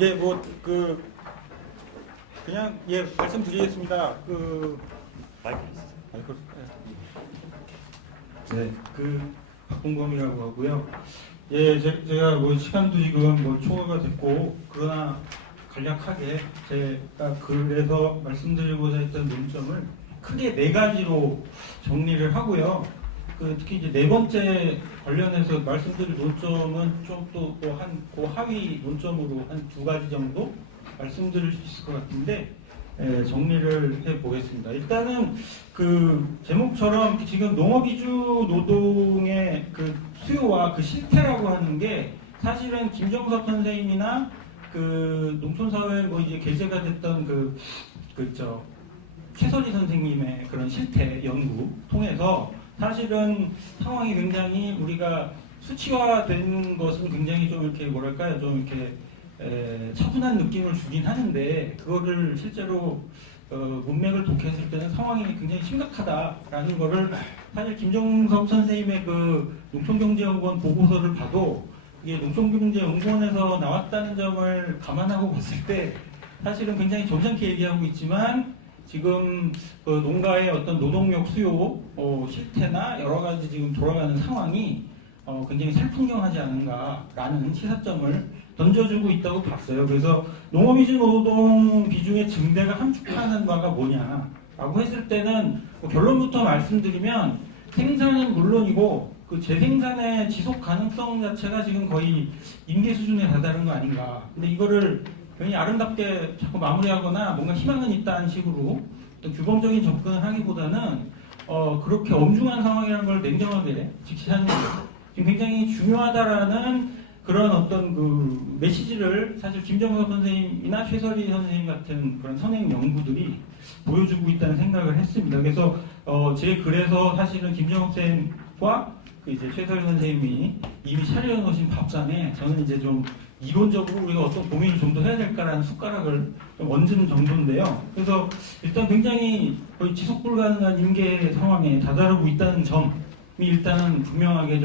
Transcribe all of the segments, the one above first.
예, 뭐 그냥 예 말씀드리겠습니다. 마이크. 네, 박봉범이라고 하고요. 예, 제가 뭐 시간도 지금 뭐 초과가 됐고 그러나 간략하게 제가 그래서 말씀드리고자 했던 논점을 크게 네 가지로 정리를 하고요. 특히 이제 네 번째 관련해서 말씀드릴 논점은 좀 또 한 그 하위 논점으로 한 두 가지 정도 말씀드릴 수 있을 것 같은데 정리를 해 보겠습니다. 일단은 제목처럼 지금 농업이주 노동의 수요와 실태라고 하는 게 사실은 김정석 선생님이나 농촌사회 뭐 이제 게재가 됐던 최선희 선생님의 그런 실태 연구 통해서 사실은 상황이 굉장히 우리가 수치화된 것은 굉장히 좀 이렇게 뭐랄까요, 좀 이렇게 차분한 느낌을 주긴 하는데 그거를 실제로 문맥을 독했을 때는 상황이 굉장히 심각하다라는 거를 사실 김정석 선생님의 농촌경제연구원 보고서를 봐도 이게 농촌경제연구원에서 나왔다는 점을 감안하고 봤을 때 사실은 굉장히 점잖게 얘기하고 있지만 지금 농가의 어떤 노동력 수요 실태나 여러 가지 지금 돌아가는 상황이 굉장히 살풍경하지 않은가라는 시사점을 던져주고 있다고 봤어요. 그래서 농업이주 노동 비중의 증대가 함축하는 바가 뭐냐라고 했을 때는 결론부터 말씀드리면 생산은 물론이고 재생산의 지속 가능성 자체가 지금 거의 임계 수준에 다다른 거 아닌가. 근데 이거를 괜히 아름답게 자꾸 마무리하거나 뭔가 희망은 있다는 식으로 또 규범적인 접근을 하기보다는 그렇게 엄중한 상황이라는 걸 냉정하게 직시하는 게 지금 굉장히 중요하다라는 그런 어떤 메시지를 사실 김정석 선생님이나 최설희 선생님 같은 그런 선행 연구들이 보여주고 있다는 생각을 했습니다. 그래서 제 글에서 사실은 김정석 선생님과 이제 최설희 선생님이 이미 차려놓으신 밥상에 저는 이제 좀 이론적으로 우리가 어떤 고민을 좀 더 해야 될까라는 숟가락을 좀 얹은 정도인데요. 그래서 일단 굉장히 거의 지속 불가능한 임계 상황에 다다르고 있다는 점이 일단은 분명하게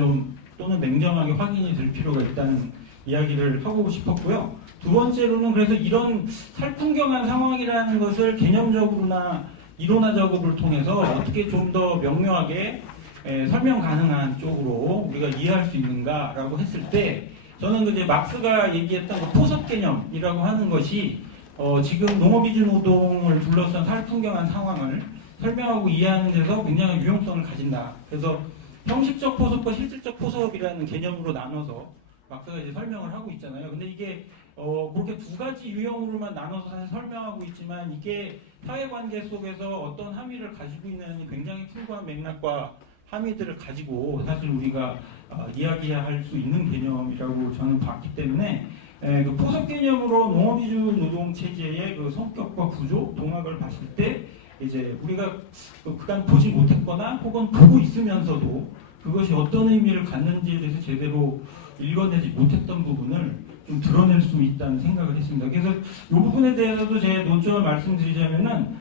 또는 냉정하게 확인이 될 필요가 있다는 이야기를 하고 싶었고요. 두 번째로는 그래서 이런 살풍경한 상황이라는 것을 개념적으로나 이론화적으로를 통해서 어떻게 좀 더 명료하게 설명 가능한 쪽으로 우리가 이해할 수 있는가라고 했을 때 저는 이제 막스가 얘기했던 포섭 개념이라고 하는 것이 지금 농업이주 노동을 둘러싼 살풍경한 상황을 설명하고 이해하는 데서 굉장히 유용성을 가진다. 그래서 형식적 포섭과 실질적 포섭이라는 개념으로 나눠서 막스가 이제 설명을 하고 있잖아요. 근데 이게 그렇게 두 가지 유형으로만 나눠서 사실 설명하고 있지만 이게 사회관계 속에서 어떤 함의를 가지고 있는 굉장히 풍부한 맥락과 함의들을 가지고 사실 우리가 이야기할 수 있는 개념이라고 저는 봤기 때문에 포섭 개념으로 농업이주 노동 체제의 성격과 구조, 동학을 봤을 때 이제 우리가 그간 보지 못했거나 혹은 보고 있으면서도 그것이 어떤 의미를 갖는지에 대해서 제대로 읽어내지 못했던 부분을 좀 드러낼 수 있다는 생각을 했습니다. 그래서 이 부분에 대해서도 제 논점을 말씀드리자면은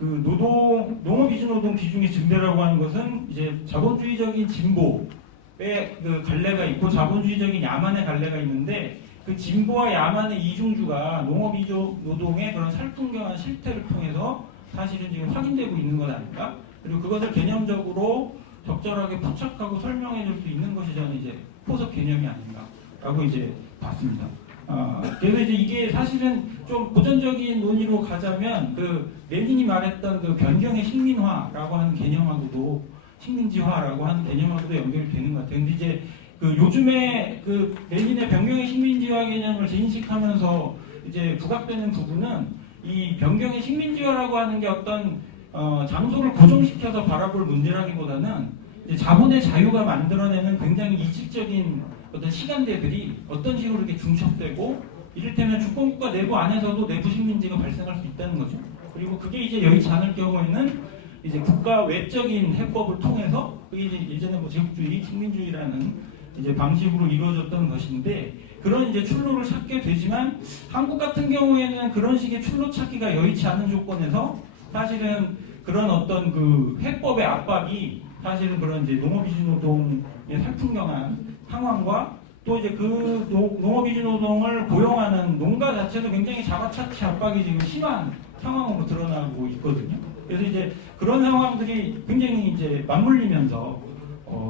농업이주 노동 비중의 증대라고 하는 것은 이제 자본주의적인 진보의 갈래가 있고 자본주의적인 야만의 갈래가 있는데 그 진보와 야만의 이중주가 농업이주 노동의 그런 살풍경한 실태를 통해서 사실은 지금 확인되고 있는 것 아닌가? 그리고 그것을 개념적으로 적절하게 포착하고 설명해 줄 수 있는 것이 저는 이제 포섭 개념이 아닌가라고 이제 봤습니다. 그래서 이제 이게 사실은 좀 고전적인 논의로 가자면 레닌이 말했던 변경의 식민화라고 하는 개념하고도 식민지화라고 하는 개념하고도 연결이 되는 것 같아요. 근데 이제 요즘에 레닌의 변경의 식민지화 개념을 재인식하면서 이제 부각되는 부분은 이 변경의 식민지화라고 하는 게 어떤 장소를 고정시켜서 바라볼 문제라기보다는 이제 자본의 자유가 만들어내는 굉장히 이질적인 어떤 시간대들이 어떤 식으로 이렇게 중첩되고 이를테면 주권국가 내부 안에서도 내부 식민지가 발생할 수 있다는 거죠. 그리고 그게 이제 여의치 않을 경우에는 이제 국가 외적인 해법을 통해서 그게 이제 예전에 제국주의, 식민주의라는 이제 방식으로 이루어졌던 것인데 그런 이제 출路를 찾게 되지만 한국 같은 경우에는 그런 식의 출路찾기가 여의치 않은 조건에서 사실은 그런 어떤 해법의 압박이 사실은 그런 이제 농업이주 노동의 살풍경한 상황과 또 이제 그 농업이주 노동을 고용하는 농가 자체도 굉장히 자가차치 압박이 지금 심한 상황으로 드러나고 있거든요. 그래서 이제 그런 상황들이 굉장히 이제 맞물리면서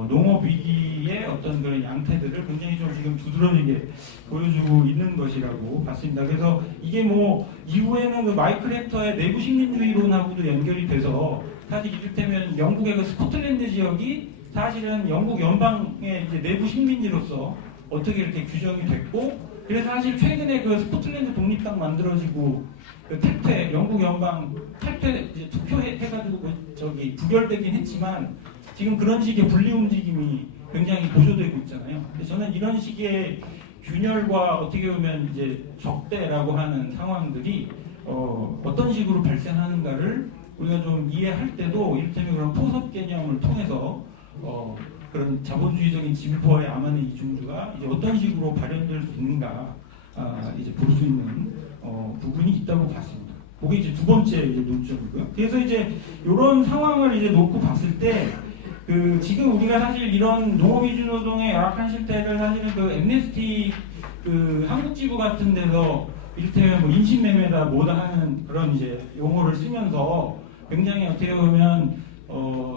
농업 위기의 어떤 그런 양태들을 굉장히 좀 지금 두드러지게 보여주고 있는 것이라고 봤습니다. 그래서 이게 뭐 이후에는 그 마이클 헥터의 내부 식민주의론하고도 연결이 돼서 사실 이를테면 영국의 그 스코틀랜드 지역이 사실은 영국 연방의 이제 내부 식민지로서 어떻게 이렇게 규정이 됐고, 그래서 사실 최근에 그 스코틀랜드 독립당 만들어지고 그 탈퇴, 영국 연방 탈퇴 이제 투표해가지고 저기 부결되긴 했지만 지금 그런 식의 분리 움직임이 굉장히 고조되고 있잖아요. 근데 저는 이런 식의 균열과 어떻게 보면 이제 적대라고 하는 상황들이 어떤 식으로 발생하는가를 우리가 좀 이해할 때도 이를테면 그런 포섭 개념을 통해서 그런 자본주의적인 진보와의 암만의 이중주가 이제 어떤 식으로 발현될 수 있는가 이제 볼 수 있는 부분이 있다고 봤습니다. 그게 이제 두 번째 이제 논점이고요. 그래서 이제 이런 상황을 이제 놓고 봤을 때 그 지금 우리가 사실 이런 농업이주 노동의 열악한 실태를 사실은 그 엠네스티 그 한국지부 같은 데서 이를테면 뭐 인신매매다 뭐다 하는 그런 이제 용어를 쓰면서 굉장히 어떻게 보면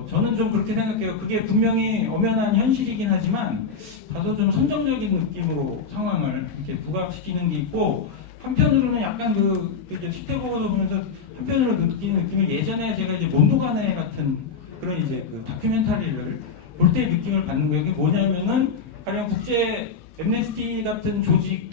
저는 좀 그렇게 생각해요. 그게 분명히 엄연한 현실이긴 하지만 다소 좀 선정적인 느낌으로 상황을 이렇게 부각시키는 게 있고, 한편으로는 약간 그 이제 식대보고도 보면서 한편으로 느끼는 느낌은 예전에 제가 이제 몬도가네 같은 그런 이제 그 다큐멘터리를 볼 때 느낌을 받는 거예요. 그게 뭐냐면은 가령 국제 엠네스티 같은 조직이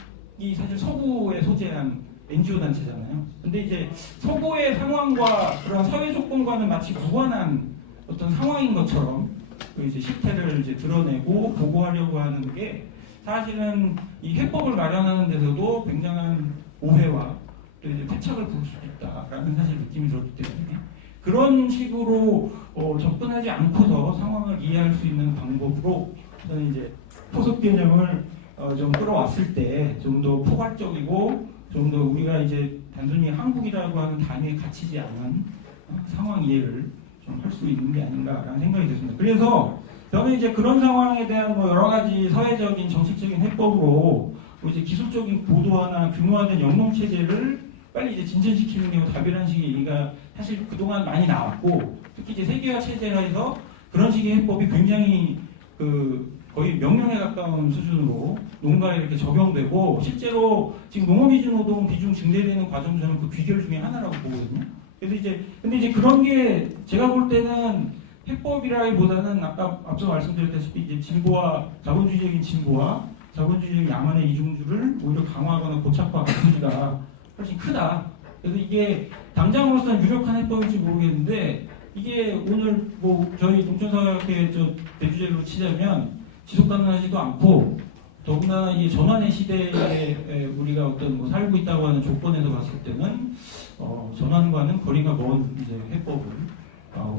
사실 서구에 소재한 NGO 단체잖아요. 근데 이제 서구의 상황과 그런 사회 조건과는 마치 무관한 어떤 상황인 것처럼 그 이제 실태를 이제 드러내고 보고하려고 하는 게 사실은 이 해법을 마련하는 데서도 굉장한 오해와 또 이제 패착을 부를 수도 있다라는 사실 느낌이 들었기 때문에 그런 식으로 접근하지 않고서 상황을 이해할 수 있는 방법으로 저는 이제 포섭 개념을 좀 끌어왔을 때 좀 더 포괄적이고 좀 더 우리가 이제 단순히 한국이라고 하는 단위에 갇히지 않은 상황 이해를 좀 할 수 있는 게 아닌가라는 생각이 들었습니다. 그래서 저는 이제 그런 상황에 대한 뭐 여러 가지 사회적인 정책적인 해법으로 이제 기술적인 고도화나 규모화된 영농 체제를 빨리 이제 진전시키는 게 답이라는 식의 얘기가 사실 그동안 많이 나왔고, 특히 이제 세계화 체제라 해서 그런 식의 해법이 굉장히 거의 명령에 가까운 수준으로 농가에 이렇게 적용되고, 실제로 지금 농업이주 노동 비중 증대되는 과정도 저는 그 비결 중에 하나라고 보거든요. 그래서 근데 이제 그런 게 제가 볼 때는 해법이라기보다는 아까 앞서 말씀드렸다시피 이제 자본주의적인 진보와 자본주의적인 야만의 이중주를 오히려 강화하거나 고착화하는 소지가 훨씬 크다. 그래서 이게 당장으로서는 유력한 해법일지 모르겠는데, 이게 오늘 뭐 저희 농촌사회학회 대주제로 치자면 지속 가능하지도 않고, 더구나 이 전환의 시대에 우리가 어떤 뭐 살고 있다고 하는 조건에서 봤을 때는 전환과는 거리가 먼 이제 해법을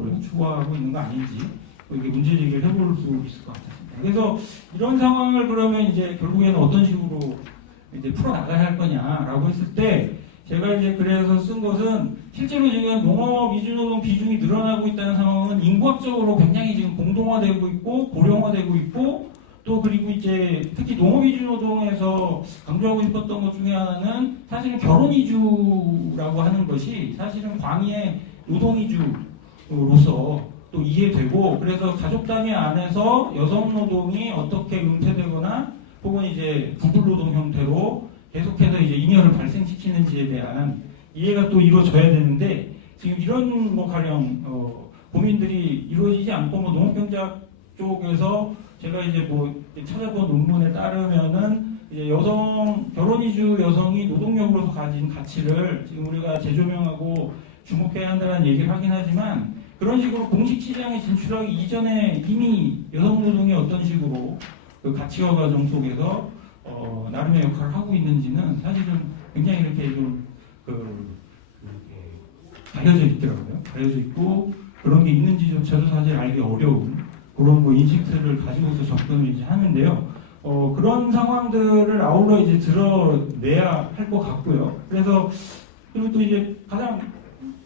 우리가 추구하고 있는 거 아닌지 이게 문제 제기를 해볼 수 있을 것 같습니다. 그래서 이런 상황을 그러면 이제 결국에는 어떤 식으로 이제 풀어 나가야 할 거냐라고 했을 때, 제가 이제 그래서 쓴 것은 실제로 지금 농업 이주노동 비중이 늘어나고 있다는 상황은 인구학적으로 굉장히 지금 공동화되고 있고 고령화되고 있고, 또 그리고 이제 특히 농업 이주노동에서 강조하고 싶었던 것 중에 하나는 사실은 결혼 이주라고 하는 것이 사실은 광의의 노동 이주로서 또 이해되고, 그래서 가족 단위 안에서 여성 노동이 어떻게 은폐되거나 혹은 이제 부부 노동 형태로 계속해서 이제 잉여를 발생시키는지에 대한 이해가 또 이루어져야 되는데, 지금 이런 뭐 가령 고민들이 이루어지지 않고 뭐 농업경제학 쪽에서 제가 이제 뭐 찾아본 논문에 따르면은 이제 결혼 이주 여성이 노동력으로서 가진 가치를 지금 우리가 재조명하고 주목해야 한다는 얘기를 하긴 하지만, 그런 식으로 공식 시장에 진출하기 이전에 이미 여성 노동이 어떤 식으로 그 가치화 과정 속에서 나름의 역할을 하고 있는지는 사실은 굉장히 이렇게 좀 가려져 있더라고요. 가려져 있고, 그런 게 있는지조차도 사실 알기 어려운 그런 뭐 인식들을 가지고서 접근을 이제 하는데요. 그런 상황들을 아울러 이제 드러내야 할 것 같고요. 그래서 그리고 또 이제 가장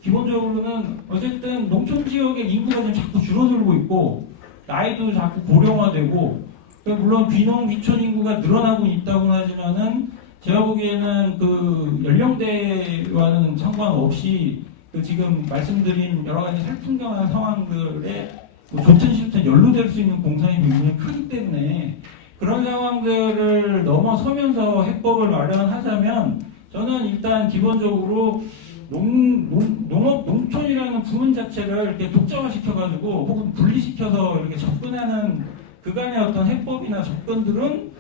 기본적으로는 어쨌든 농촌 지역의 인구가 지금 자꾸 줄어들고 있고, 나이도 자꾸 고령화되고, 그러니까 물론 귀농 귀촌 인구가 늘어나고 있다고 하지만은 제가 보기에는 그 연령대와는 상관없이 그 지금 말씀드린 여러 가지 살풍경한 상황들에 뭐 좋든 싫든 연루될 수 있는 공산이 굉장히 크기 때문에 그런 상황들을 넘어서면서 해법을 마련하자면 저는 일단 기본적으로 농업, 농촌이라는 부문 자체를 이렇게 독자화시켜가지고 혹은 분리시켜서 이렇게 접근하는 그간의 어떤 해법이나 접근들은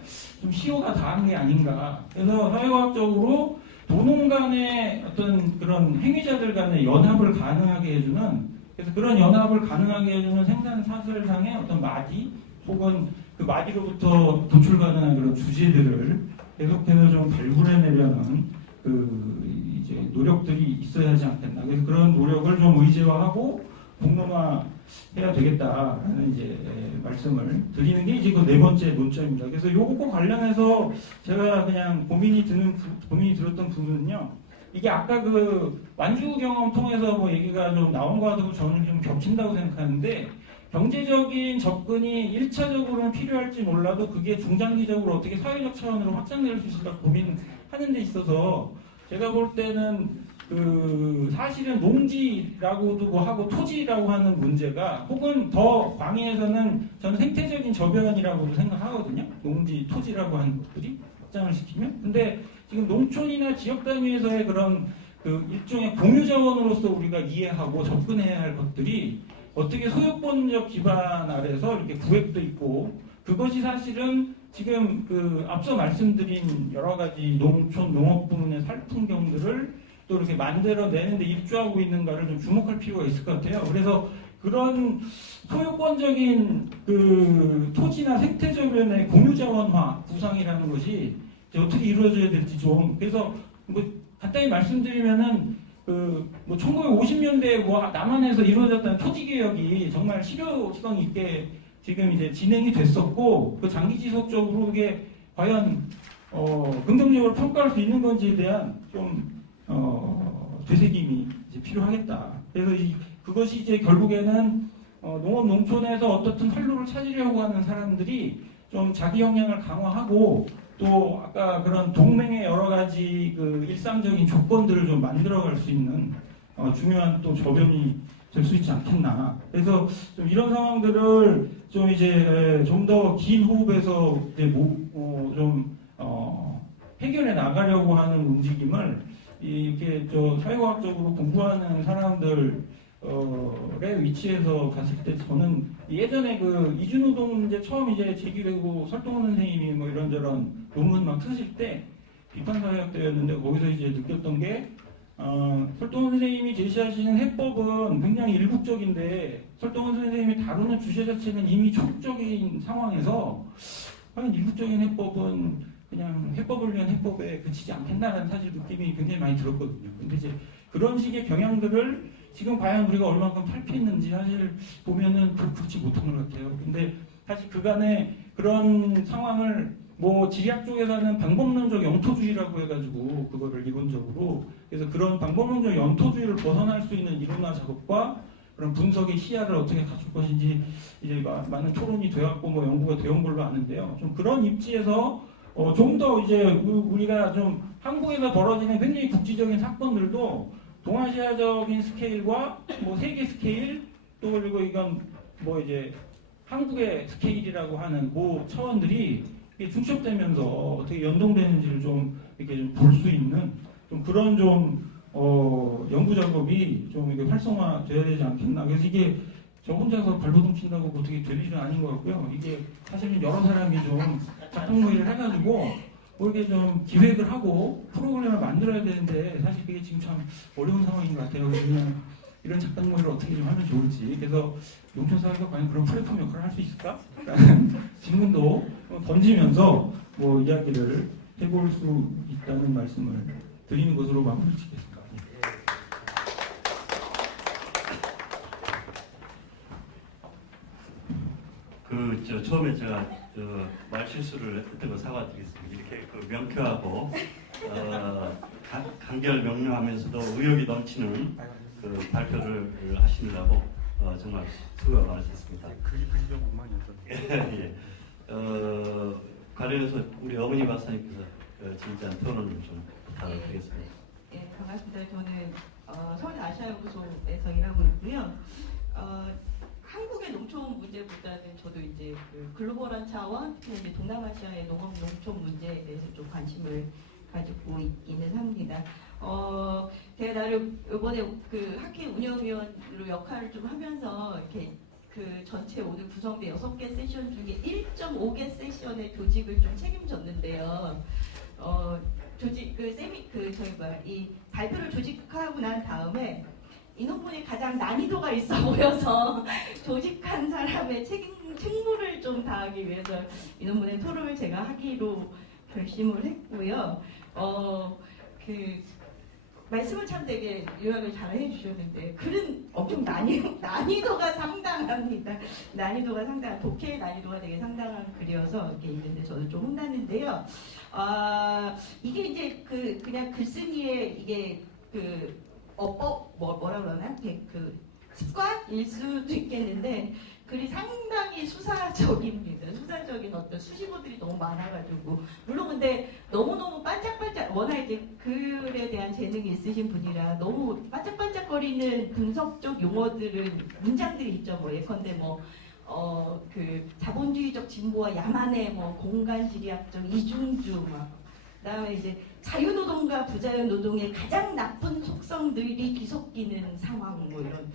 좀 시효가 다한 게 아닌가. 그래서 사회과학적으로 도농 간의 어떤 그런 행위자들 간의 연합을 가능하게 해주는, 그래서 그런 연합을 가능하게 해주는 생산 사슬상의 어떤 마디 혹은 그 마디로부터 도출 가능한 그런 주제들을 계속해서 좀 발굴해내려는 그 이제 노력들이 있어야 하지 않겠나. 그래서 그런 노력을 좀 의제화하고 공론화해야 되겠다라는 이제 말씀을 드리는 게 이제 그 네 번째 논점입니다. 그래서 요것과 관련해서 제가 그냥 고민이 들었던 부분은요. 이게 아까 그 완주 경험 통해서 뭐 얘기가 좀 나온 거하고 저는 좀 겹친다고 생각하는데 경제적인 접근이 1차적으로는 필요할지 몰라도 그게 중장기적으로 어떻게 사회적 차원으로 확장될 수 있을까 고민하는 데 있어서 제가 볼 때는 그 사실은 농지라고도 뭐 하고 토지라고 하는 문제가 혹은 더 광의에서는 저는 생태적인 저변이라고도 생각하거든요. 농지, 토지라고 하는 것들이 확장을 시키면. 근데 지금 농촌이나 지역 단위에서의 그런 그 일종의 공유 자원으로서 우리가 이해하고 접근해야 할 것들이 어떻게 소유권적 기반 아래서 이렇게 구획도 있고 그것이 사실은 지금 그 앞서 말씀드린 여러 가지 농촌 농업 부문의 살풍경들을 또 이렇게 만들어내는데 입주하고 있는가를 좀 주목할 필요가 있을 것 같아요. 그래서 그런 소유권적인 그 토지나 생태저변의 공유자원화 구상이라는 것이 이제 어떻게 이루어져야 될지 좀 그래서 뭐 간단히 말씀드리면은 그 뭐 1950년대 뭐 남한에서 이루어졌던 토지 개혁이 정말 실효성 있게 지금 이제 진행이 됐었고 그 장기 지속적으로 그게 과연 긍정적으로 평가할 수 있는 건지에 대한 좀 되새김이 이제 필요하겠다. 그래서 그것이 이제 결국에는 농업 농촌에서 어떻든 활로를 찾으려고 하는 사람들이 좀 자기 역량을 강화하고 또 아까 그런 동맹의 여러 가지 그 일상적인 조건들을 좀 만들어갈 수 있는 중요한 또 저변이 될 수 있지 않겠나. 그래서 좀 이런 상황들을 좀 이제 좀 더 긴 호흡에서 이제 해결해 나가려고 하는 움직임을 이렇게 저 사회과학적으로 공부하는 사람들의 위치에서 봤을 때 저는 예전에 그 이주노동 문제 처음 이제 제기되고 설동원 선생님이 뭐 이런저런 논문 막 쓰실 때 비판사회학대였는데 거기서 이제 느꼈던 게 설동원 선생님이 제시하시는 해법은 굉장히 일국적인데 설동원 선생님이 다루는 주제 자체는 이미 초국적인 상황에서 과연 일국적인 해법은 그냥 해법을 위한 해법에 그치지 않겠나라는 사실 느낌이 굉장히 많이 들었거든요. 근데 이제 그런 식의 경향들을 지금 과연 우리가 얼마큼 탈피했는지 사실 보면은 그렇지 못한 것 같아요. 근데 사실 그간의 그런 상황을 뭐 지리학 쪽에서는 방법론적 영토주의라고 해가지고 그거를 이론적으로 그래서 그런 방법론적 영토주의를 벗어날 수 있는 이론화 작업과 그런 분석의 시야를 어떻게 갖출 것인지 이제 많은 토론이 되었고 뭐 연구가 되온 걸로 아는데요. 좀 그런 입지에서 좀 더 이제 우리가 좀 한국에서 벌어지는 굉장히 국지적인 사건들도 동아시아적인 스케일과 뭐 세계 스케일 또 그리고 이건 뭐 이제 한국의 스케일이라고 하는 뭐 차원들이 중첩되면서 어떻게 연동되는지를 좀 이렇게 좀 볼 수 있는 좀 그런 좀 연구 작업이 좀 이게 활성화돼야 되지 않겠나. 그래서 이게 저 혼자서 발버둥 친다고 어떻게 될 일은 아닌 것 같고요. 이게 사실은 여러 사람이 좀 작동모의를 해가지고 뭐 이렇게 좀 기획을 하고 프로그램을 만들어야 되는데 사실 그게 지금 참 어려운 상황인 것 같아요. 그래서 그냥 이런 작동모의를 어떻게 좀 하면 좋을지. 그래서 농촌사회가 과연 그런 플랫폼 역할을 할 수 있을까? 라는 질문도 던지면서 뭐 이야기를 해볼 수 있다는 말씀을 드리는 것으로 마무리 짓겠습니다. 처음에 제가 말 실수를 했던 거 사과드리겠습니다. 이렇게 명쾌하고 간결 명료하면서도 의욕이 넘치는 그 발표를 하시느라고 정말 수고가 많으셨습니다. 그게 좀 엉망이었던. 예. 관련해서 우리 어머니 박사님께서 진지한 토론을 좀 부탁을 드리겠습니다. 예, 반갑습니다. 저는 서울아시아연구소에서 일하고 있고요. 한국의 농촌 문제보다는 저도 이제 그 글로벌한 차원, 특히 이제 동남아시아의 농업 농촌 문제에 대해서 좀 관심을 가지고 있기는 합니다. 제가 나름 이번에 그 학회 운영위원으로 역할을 좀 하면서 이렇게 그 전체 오늘 구성된 6개 세션 중에 1.5개 세션의 조직을 좀 책임졌는데요. 이 발표를 조직하고 난 다음에 이 논문이 가장 난이도가 있어 보여서 조직한 사람의 책무를 좀 다하기 위해서 이 논문의 토론을 제가 하기로 결심을 했고요. 말씀을 참 되게 요약을 잘 해주셨는데 글은 엄청 난이도가 상당합니다. 독해의 난이도가 되게 상당한 글이어서 이렇게 있는데 저는 좀 혼났는데요. 이게 이제 그냥 글쓴이의 이게 뭐라 그러나? 습관일 수도 있겠는데 글이 상당히 수사적입니다. 수사적인 어떤 수식어들이 너무 많아가지고 물론 근데 너무너무 반짝반짝 워낙 이제 글에 대한 재능이 있으신 분이라 너무 반짝반짝거리는 분석적 용어들은 문장들이 있죠. 뭐 예컨대 자본주의적 진보와 야만의 공간지리학적 이중주 그다음에 이제 자유노동과 부자유노동의 가장 나쁜 속성들이 뒤섞이는 상황 이런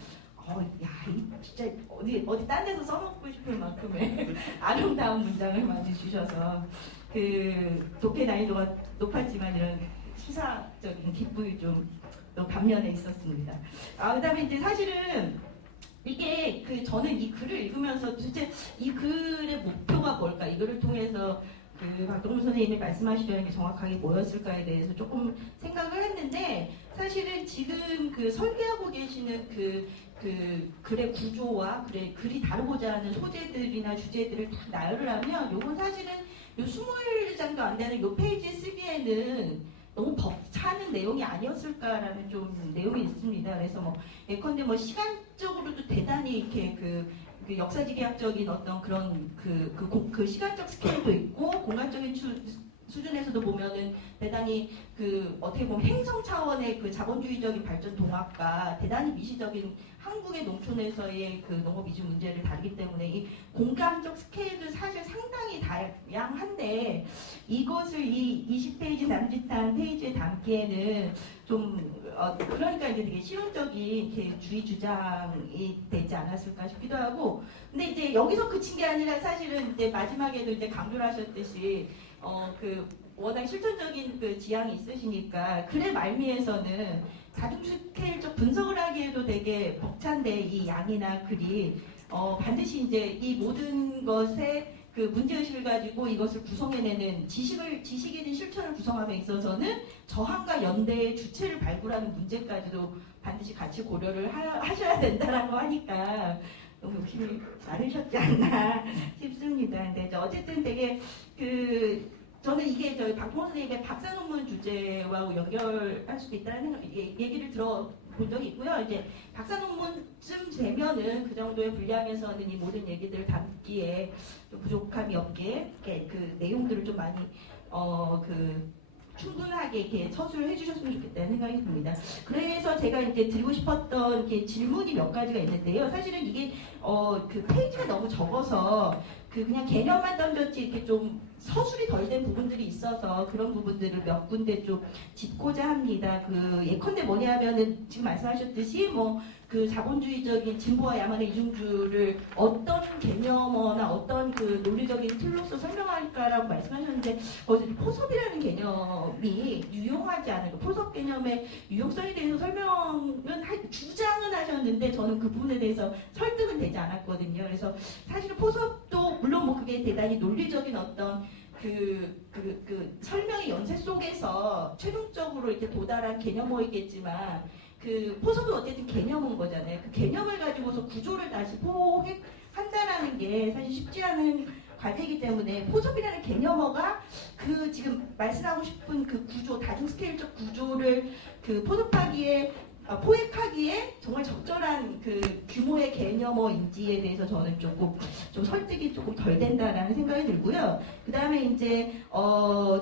진짜 어디 딴 데서 써먹고 싶을 만큼의 아름다운 문장을 많이 주셔서 독해 난이도가 높았지만 이런 수사적인 기쁨이 좀 또 반면에 있었습니다. 그다음에 이제 사실은 이게 저는 이 글을 읽으면서 도대체 이 글의 목표가 뭘까 이거를 통해서 박동문 선생님이 말씀하시려는 게 정확하게 뭐였을까에 대해서 조금 생각을 했는데 사실은 지금 설계하고 계시는 글의 구조와 글이 다루고자 하는 소재들이나 주제들을 다 나열을 하면 요건 사실은 요 20장도 안 되는 요 페이지 쓰기에는 너무 벅차는 내용이 아니었을까라는 좀 내용이 있습니다. 그래서 예컨대 시간적으로도 대단히 이렇게 역사지리학적인 어떤 그런 시간적 스케일도 있고 공간적인 수준에서도 보면은 대단히 어떻게 보면 행성 차원의 자본주의적인 발전 동학과 대단히 미시적인 한국의 농촌에서의 농업 이주 문제를 다루기 때문에 이 공간적 스케일도 사실 상당히 다양한데 이것을 이 20페이지 남짓한 페이지에 담기에는 좀 그러니까 이제 되게 실용적인 주의 주장이 되지 않았을까 싶기도 하고 근데 이제 여기서 그친 게 아니라 사실은 이제 마지막에도 이제 강조를 하셨듯이 워낙 실천적인 지향이 있으시니까 글의 말미에서는 다중 스케일적 분석을 하기에도 되게 벅찬데 이 양이나 글이 반드시 이제 이 모든 것에 문제의식을 가지고 이것을 구성해내는 지식이든 실천을 구성함에 있어서는 저항과 연대의 주체를 발굴하는 문제까지도 반드시 같이 고려를 하셔야 된다라고 하니까 너무 욕심이 많으셨지 않나 싶습니다. 근데 어쨌든 되게 저는 이게 저희 박동원 선생님의 박사 논문 주제와 연결할 수도 있다는 얘기를 들어본 적이 있고요. 이제 박사 논문쯤 되면은 그 정도의 분량에서는 이 모든 얘기들을 담기에 좀 부족함이 없게 내용들을 좀 많이 충분하게 이렇게 서술을 해주셨으면 좋겠다는 생각이 듭니다. 그래서 제가 이제 드리고 싶었던 질문이 몇 가지가 있는데요. 사실은 이게 페이지가 너무 적어서 그냥 개념만 던졌지 이렇게 좀 서술이 덜 된 부분들이 있어서 그런 부분들을 몇 군데 좀 짚고자 합니다. 예컨대 뭐냐면은 지금 말씀하셨듯이 자본주의적인 진보와 야만의 이중주를 어떤 개념어나 어떤 논리적인 틀로서 설명할까라고 말씀하셨는데 거기서 포섭이라는 개념이 유용하지 않은 포섭 개념의 유용성에 대해서 주장은 하셨는데 저는 그 부분에 대해서 설득은 되지 않았거든요. 그래서 사실은 포섭도 물론 그게 대단히 논리적인 어떤 설명의 연쇄 속에서 최종적으로 이렇게 도달한 개념어이겠지만 포섭은 어쨌든 개념인 거잖아요. 그 개념을 가지고서 구조를 다시 포획한다라는 게 사실 쉽지 않은 과제이기 때문에 포섭이라는 개념어가 지금 말씀하고 싶은 구조, 다중 스케일적 구조를 포섭하기에 포획하기에 정말 적절한 그 규모의 개념어인지에 대해서 저는 조금 좀 설득이 조금 덜 된다라는 생각이 들고요. 그 다음에 이제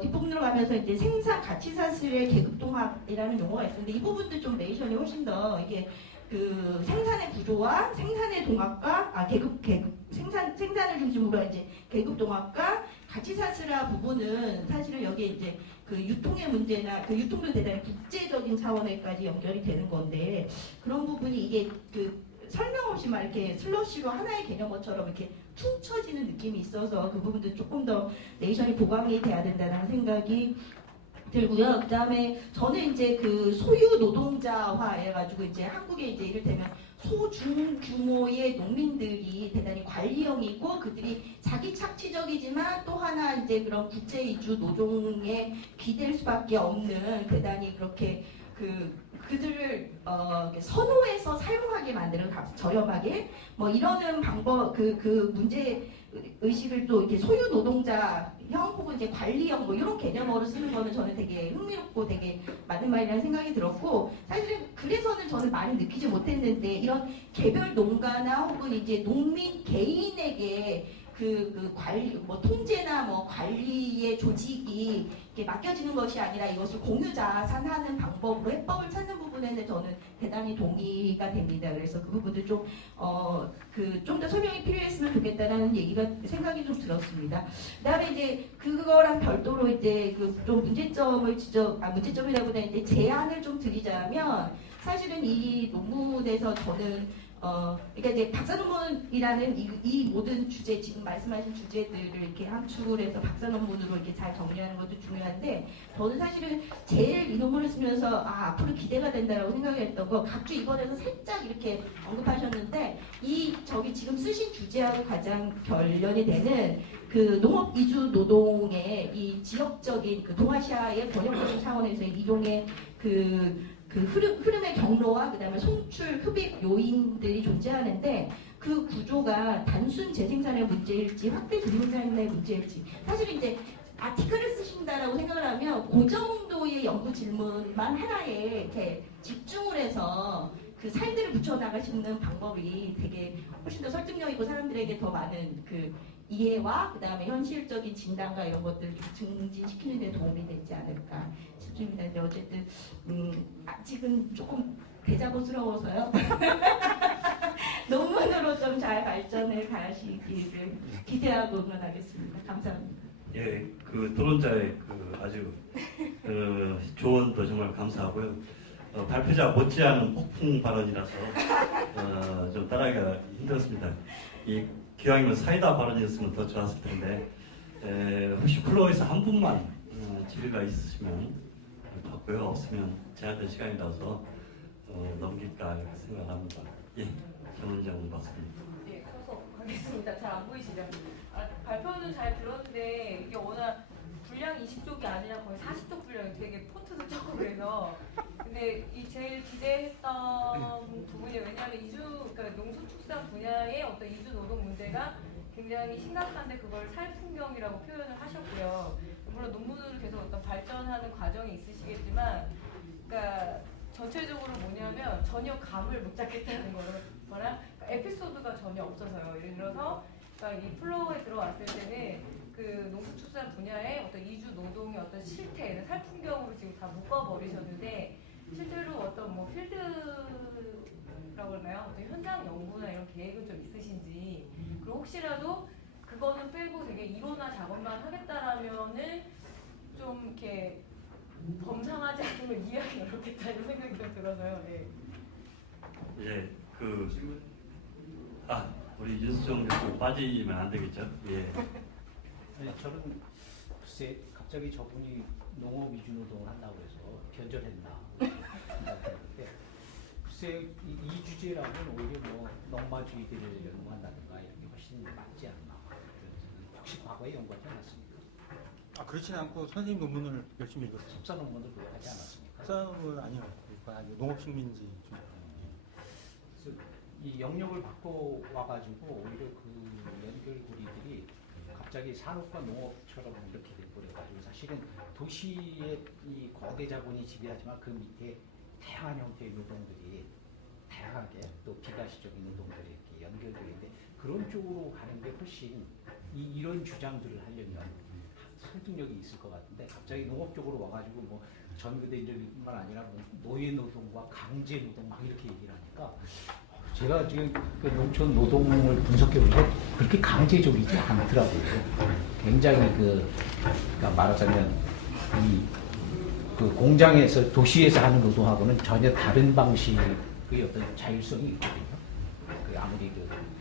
뒷부분으로 가면서 이제 생산 가치 사슬의 계급동학이라는 용어가 있는데 이 부분도 좀 메이션이 훨씬 더 이게 그 생산의 구조와 생산의 동학과 생산을 중심으로 이제 계급 동학과 가치 사슬화 부분은 사실은 여기에 이제 그 유통의 문제나 그 유통도 대단히 국제적인 차원에까지 연결이 되는 건데 그런 부분이 이게 그 설명 없이 막 이렇게 슬러시로 하나의 개념어처럼 이렇게 퉁 쳐지는 느낌이 있어서 그 부분도 조금 더 네이션이 보강이 돼야 된다는 생각이 들고요. 그 다음에 저는 이제 그 소유 노동자화 해가지고 이제 한국에 이제 이를테면 소중 규모의 농민들이 대단히 관리형이고 그들이 자기 착취적이지만 또 하나 이제 그런 국제 이주 노동에 기댈 수밖에 없는 대단히 그렇게 그들을 선호해서 사용하게 만드는 저렴하게 뭐 이러는 방법 그 문제 의식을 또 이렇게 소유 노동자형 혹은 이제 관리형 뭐 이런 개념으로 쓰는 거는 저는 되게 흥미롭고 되게 맞는 말이라는 생각이 들었고 사실은 그래서는 저는 많이 느끼지 못했는데 이런 개별 농가나 혹은 이제 농민 개인에게 그 관리 뭐 통제나 뭐 관리의 조직이 이렇게 맡겨지는 것이 아니라 이것을 공유자산하는 방법으로 해법을 찾는 부분에는 저는 대단히 동의가 됩니다. 그래서 그 부분도 좀 좀 더 설명이 필요했으면 좋겠다라는 얘기가 생각이 좀 들었습니다. 그다음에 이제 그거랑 별도로 이제 그 좀 문제점이라보다 이제 제안을 좀 드리자면 사실은 이 논문에서 저는 그러니까 이제 박사 논문이라는 이 모든 주제 지금 말씀하신 주제들을 이렇게 함축을 해서 박사 논문으로 이렇게 잘 정리하는 것도 중요한데 저는 사실은 제일 이 논문을 쓰면서 앞으로 기대가 된다라고 생각했던 거 각주 이번에서 살짝 이렇게 언급하셨는데 저기 지금 쓰신 주제하고 가장 결연이 되는 그 농업 이주 노동의 이 지역적인 그 동아시아의 번영적인 차원에서의 이동의 그 흐름의 경로와 그 다음에 송출, 흡입 요인들이 존재하는데 그 구조가 단순 재생산의 문제일지 확대 재생산의 문제일지 사실 이제 아티클을 쓰신다라고 생각을 하면 그 정도의 연구 질문만 하나에 이렇게 집중을 해서 그 사이드를 붙여 나가시는 방법이 되게 훨씬 더 설득력 있고 사람들에게 더 많은 그 이해와 그 다음에 현실적인 진단과 이런 것들을 좀 증진시키는 데 도움이 되지 않을까 싶습니다. 근데 어쨌든 아직은 조금 대자보스러워서요. 논문으로 좀 잘 발전해 가시기를 기대하고 응원하겠습니다. 감사합니다. 예, 그 토론자의 그 아주 조언도 정말 감사하고요. 발표자 못지않은 폭풍 발언이라서 좀 따라하기가 힘들었습니다. 기왕이면 사이다 발언이었으면 더 좋았을 텐데 혹시 플로어에서 한 분만 질의가 있으시면 받고요. 없으면 제한된 시간이라서 넘길까 이렇게 생각합니다. 예, 정은정 박사님. 예, 서서 가겠습니다. 잘 안 보이시죠? 발표는 잘 들었는데 이게 워낙 분량 20쪽이 아니라 거의 40쪽 분량이 되게 폰트도 적고 그래서 근데 이 제일 기대했던 부분이 왜냐하면 그러니까 농수축산 분야의 어떤 이주 노동 문제가 굉장히 심각한데 그걸 살풍경이라고 표현을 하셨고요. 물론 논문으로 계속 어떤 발전하는 과정이 있으시겠지만 그러니까 전체적으로 뭐냐면 전혀 감을 못 잡겠다는 거랑 그러니까 에피소드가 전혀 없어서요. 예를 들어서 그러니까 이 플로어에 들어왔을 때는 그 농수축산 분야의 어떤 이주 노동의 어떤 실태, 살풍경으로 지금 다 묶어버리셨는데 실제로 어떤 뭐 필드라고 그러나요? 어떤 현장 연구나 이런 계획은 좀 있으신지 그리고 혹시라도 그거는 빼고 되게 이론화 작업만 하겠다라면은 좀 이렇게 범상하지 않으면 이해하기 어렵겠다 이런 생각이 좀 들어서요. 네. 예, 우리 윤수정 교수 빠지면 안 되겠죠? 예. 아니, 저는 글쎄 갑자기 저분이 농업 이주 노동을 한다고 해서 변절했나 생각했는데 글쎄 이 주제라면 오히려 뭐 농마주의들을 연구한다든가 이런 게 훨씬 맞지 않나 혹시 과거에 연구하지 않았습니까? 그렇지는 않고 선생님 논문을 열심히 읽었어요. 석사 논문을 하지 않았습니까? 석사 논문은 아니요. 농업식민지 좀. 그래서 이 영역을 바꿔 와가지고 오히려 그 연결고리들이 갑자기 산업과 농업처럼 이렇게 돼버려가지고 사실은 도시의 이 거대 자본이 지배하지만 그 밑에 다양한 형태의 노동들이 다양하게 또 비가시적인 노동들이 이렇게 연결되어 있는데 그런 쪽으로 가는데 훨씬 이런 주장들을 하려면 설득력이 있을 것 같은데 갑자기 농업 쪽으로 와가지고 뭐 전교대적뿐만 아니라 뭐 노예 노동과 강제 노동 막 이렇게 얘기를 하니까 제가 지금 그 농촌 노동을 분석해 보면 그렇게 강제적이지 않더라고요. 굉장히 그러니까 말하자면 그 공장에서 도시에서 하는 노동하고는 전혀 다른 방식의 어떤 자율성이 있거든요. 그 아무리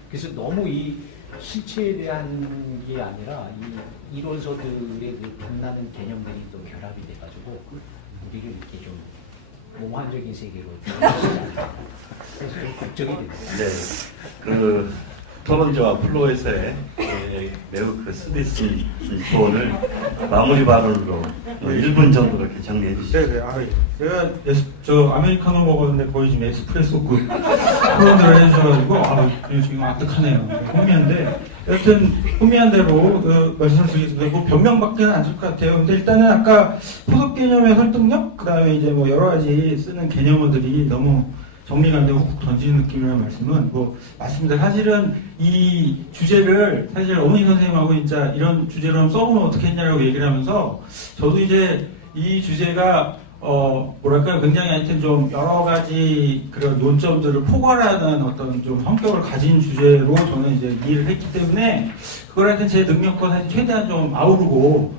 그래서 너무 이 실체에 대한 게 아니라 이 이론서들의 그 빛나는 개념들이 또 결합이 돼가지고 우리를 이렇게 좀 몽환적인 세계로 그래서 좀 걱정이 됩니다. 네, 그 토론자와 플로에서의 매우 그 스트레스 조언을 마무리 발언으로 1분 정도 이렇게 정리해 주시죠. 네네. 제가 저 아메리카노 먹었는데 거의 지금 에스프레소급 토론을 해주셔가지고 지금 아득하네요. 혼미한데 여튼 혼미한 대로 말씀을 드리겠습니다. 뭐 변명밖에는 안 쓸 것 같아요. 근데 일단은 아까 포섭 개념의 설득력, 그 다음에 이제 뭐 여러 가지 쓰는 개념어들이 너무 정리가 안 되고 훅 던지는 느낌이라는 말씀은 뭐 맞습니다. 사실은 이 주제를 사실 어머니 선생님하고 진짜 이런 주제로 한번 써보면 어떻겠냐라고 얘기를 하면서 저도 이제 이 주제가 뭐랄까요, 굉장히 하여튼 좀 여러 가지 그런 논점들을 포괄하는 어떤 좀 성격을 가진 주제로 저는 이제 이해를 했기 때문에 그걸 하여튼 제 능력과 사실 최대한 좀 아우르고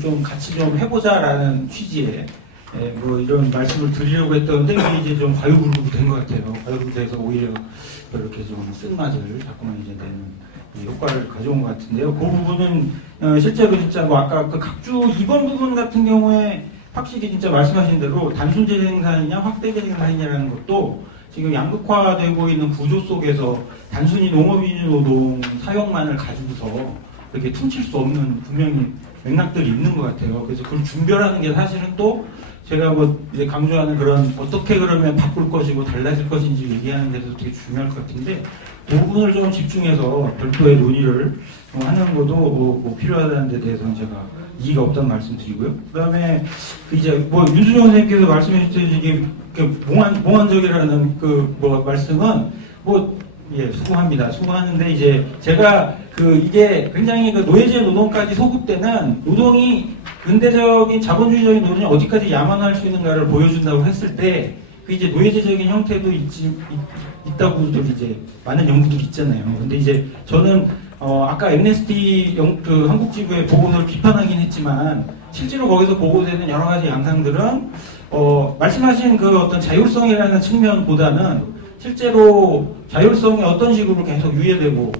좀 같이 좀 해보자라는 취지에 뭐 이런 말씀을 드리려고 했던데 이게 이제 좀 과유불급된 것 같아요. 과유불급돼서 오히려 이렇게 좀 쓴맛을 자꾸만 이제 내는 이 효과를 가져온 것 같은데요. 그 부분은 실제로 진짜 뭐 아까 그 각주 2번 부분 같은 경우에 확실히 진짜 말씀하신 대로 단순 재생산이냐 확대 재생산이냐라는 것도 지금 양극화되고 있는 구조 속에서 단순히 농업인유 노동 사용만을 가지고서 그렇게 퉁칠 수 없는 분명히 맥락들이 있는 것 같아요. 그래서 그걸 준별하는 게 사실은 또 제가 뭐 이제 강조하는 그런 어떻게 그러면 바꿀 것이고 달라질 것인지 얘기하는 데서 되게 중요할 것 같은데 그 부분을 좀 집중해서 별도의 논의를 하는 것도 뭐 필요하다는 데 대해서는 제가 이의가 없다는 말씀 드리고요. 그 다음에 이제 뭐 윤수정 선생님께서 말씀해 주셨듯이 이게 몽환적이라는 그 뭐 말씀은 뭐 예, 수고합니다. 수고하는데 이제 제가 이게 굉장히 노예제 노동까지 소급되는 노동이 근대적인 자본주의적인 노동이 어디까지 야만할 수 있는가를 보여준다고 했을 때 그 이제 노예제적인 형태도 있다고들 이제 많은 연구들이 있잖아요. 근데 이제 저는 아까 엠네스티 그 한국 지부의 보고서를 비판하긴 했지만 실제로 거기서 보고되는 여러 가지 양상들은 말씀하신 그 어떤 자율성이라는 측면보다는 실제로 자율성이 어떤 식으로 계속 유예되고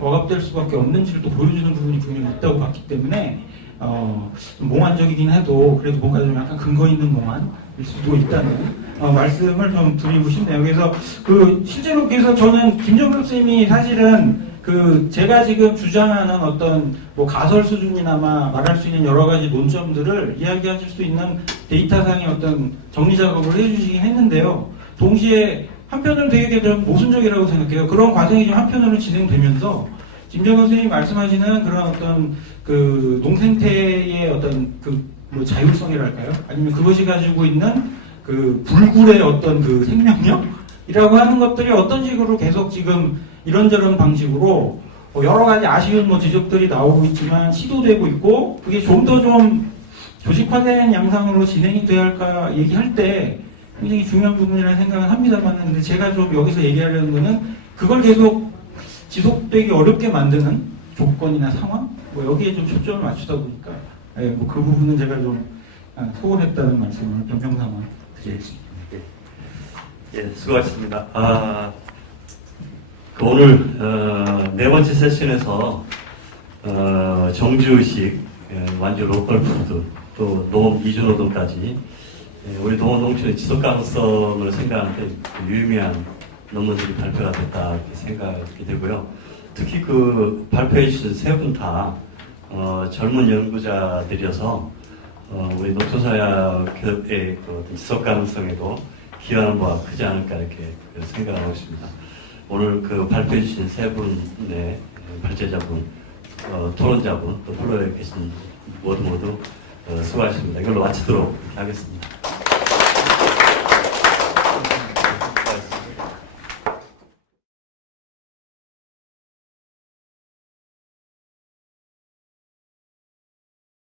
억압될 수밖에 없는지를 또 보여주는 부분이 분명히 있다고 봤기 때문에 좀 몽환적이긴 해도 그래도 뭔가 좀 약간 근거 있는 몽환일 수도 있다는 말씀을 좀 드리고 싶네요. 그래서 실제로 그래서 저는 김정근 선생님이 사실은 제가 지금 주장하는 어떤 뭐 가설 수준이나마 말할 수 있는 여러 가지 논점들을 이야기하실 수 있는 데이터상의 어떤 정리 작업을 해주시긴 했는데요. 동시에 한편으로는 되게 좀 모순적이라고 생각해요. 그런 과정이 좀 한편으로 진행되면서 김정은 선생님이 말씀하시는 그런 어떤 농생태의 어떤 뭐 자율성이랄까요? 아니면 그것이 가지고 있는 불굴의 어떤 생명력이라고 하는 것들이 어떤 식으로 계속 지금 이런저런 방식으로 여러 가지 아쉬운 뭐 지적들이 나오고 있지만 시도되고 있고 그게 좀 더 좀 조직화된 양상으로 진행이 돼야 할까 얘기할 때 굉장히 중요한 부분이라는 생각은 합니다만 근데 제가 좀 여기서 얘기하려는 거는 그걸 계속 지속되기 어렵게 만드는 조건이나 상황 뭐 여기에 좀 초점을 맞추다 보니까 뭐 그 부분은 제가 좀 소홀했다는 말씀을 변명삼아 드리겠습니다. 예, 수고하셨습니다. 오늘 네 번째 세션에서 정주의식, 완주 로컬푸드, 또 농업 이주노동까지 우리 농업 농촌의 지속 가능성을 생각하는데 유의미한 논문들이 발표가 됐다 이렇게 생각이 되고요. 특히 발표해 주신 세 분 다 젊은 연구자들이어서 우리 농촌사회의 지속 가능성에도 기여하는 바가 크지 않을까 이렇게 생각하고 있습니다. 오늘 발표해 주신 세 분의 발제자분, 토론자분, 또 플로어에 계신 모두 수고하셨습니다. 이걸로 마치도록 하겠습니다.